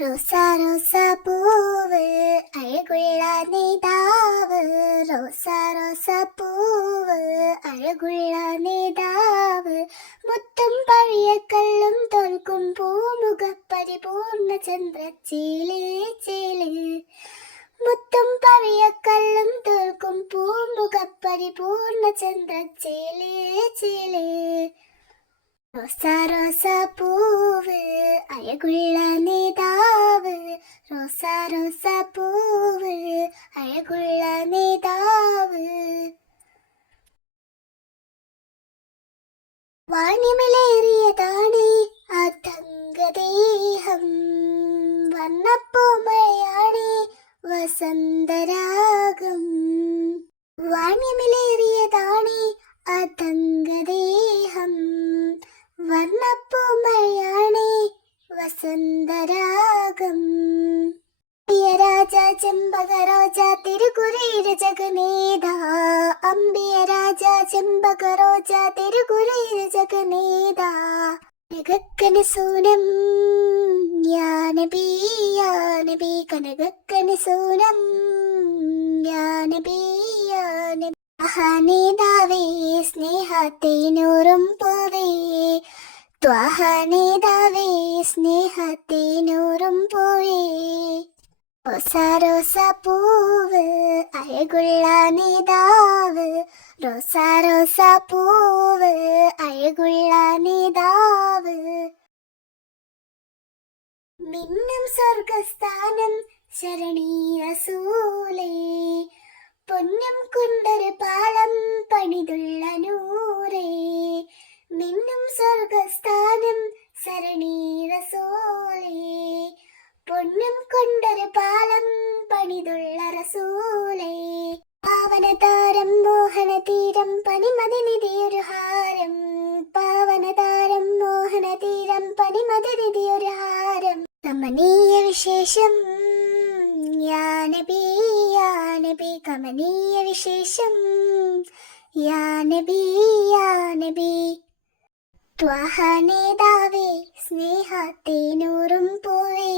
റോസാ റോസാ പൂവ് അഴകുള്ള നേതാവ്, റോസാ റോസാ പൂവ് അഴകുള്ള നേതാവ്, മുത്തും പഴയ കള്ളും തോൽക്കും പൂമുഖ പരിപൂർണ ചന്ദ്രച്ചേല് ചേല്, മുത്തും പഴയ കള്ളും തോൽക്കും പൂമുഖ പരിപൂർണ ചന്ദ്രച്ചേല് ചേല്. റോസാ റോസാ പൂവ് അഴകുള്ള നേതാവ്, റോസാ റോസാ പൂവ് അഴകുള്ള നേതാവ്. വാണിമലേറിയതാണ് ആ തങ്കദേഹം, വർണ്ണപ്പൂമഴയാണ് വസന്തരാഗം. വാണിമലേറിയതാണ് ആ തങ്കദേഹം, വർണ്ണപ്പൂമഴയാണ് വസന്തരാഗം. രാജ ചെമ്പകരോജ തിരുകുറീര ജഗനേത, അമ്പിയ രാജ ചെമ്പകരോജ തിരുകുറീര ജഗനേത. കനകക്കന സൂനം യാനബി യാനബി, കനകക്കന സൂനം യാനബി യാനബി. നേതാവേ സ്നേഹത്തേനൂറും പോവേ, ത്വാഹനേതാവേ സ്നേഹത്തേനൂറും പോയേ. റോസാ റോസാ പൂവ് അഴകുള്ള നേതാവ്, റോസാ റോസാ പൂവ് അഴകുള്ള നേതാവ്. മിന്നും സ്വർഗസ്ഥാനം ശരണീ റസൂലേ, പൊന്നും കൊണ്ടൊരു പാലം പണിതുള്ള നൂറേ. മിന്നും സ്വർഗസ്ഥാനം ശരണീ റസൂലേ, പൊന്നും കൊണ്ടൊരു പാലം പണിതുള്ള റസൂലേ. പാവനതാരം മോഹനതീരം പനിമതിനിധിയൊരു ഹാരം, പാവനതാരം മോഹനതീരം പനിമതിനിധിയൊരു ഹാരം. കമനീയ വിശേഷം യാ നബി യാ നബി, കമനീയ വിശേഷം യാ നബി യാ നബി. ത്വാഹനേതാവേ സ്നേഹത്തേനൂറും പോവേ,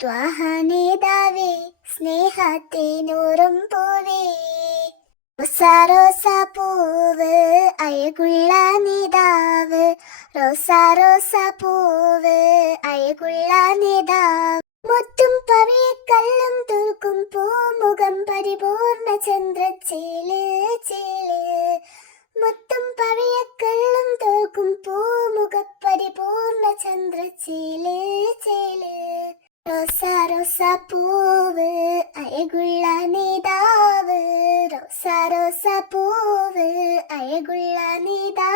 ത്വാഹനേതാവേ സ്നേഹത്തേനൂറും പോവേ. റോസാ റോസാ പൂവ് അഴകുള്ള നേതാവ്, റോസാ റോസാ പൂവ് അഴകുള്ള നേതാവ്, മുത്തും പഴയ കള്ളും തോൽക്കും പൂമുഖം പരിപൂർണ ചന്ദ്രച്ചേല് ചേല്, മുത്തും പഴയ കള്ളും തോൽക്കും പൂമുഖ പരിപൂർണ ചന്ദ്രച്ചേല് ചേല്. റോസാ റോസാ പൂവ് അഴകുള്ള നേതാവ്, റോസാ റോസാ പൂവ് അഴകുള്ള നേതാവ്.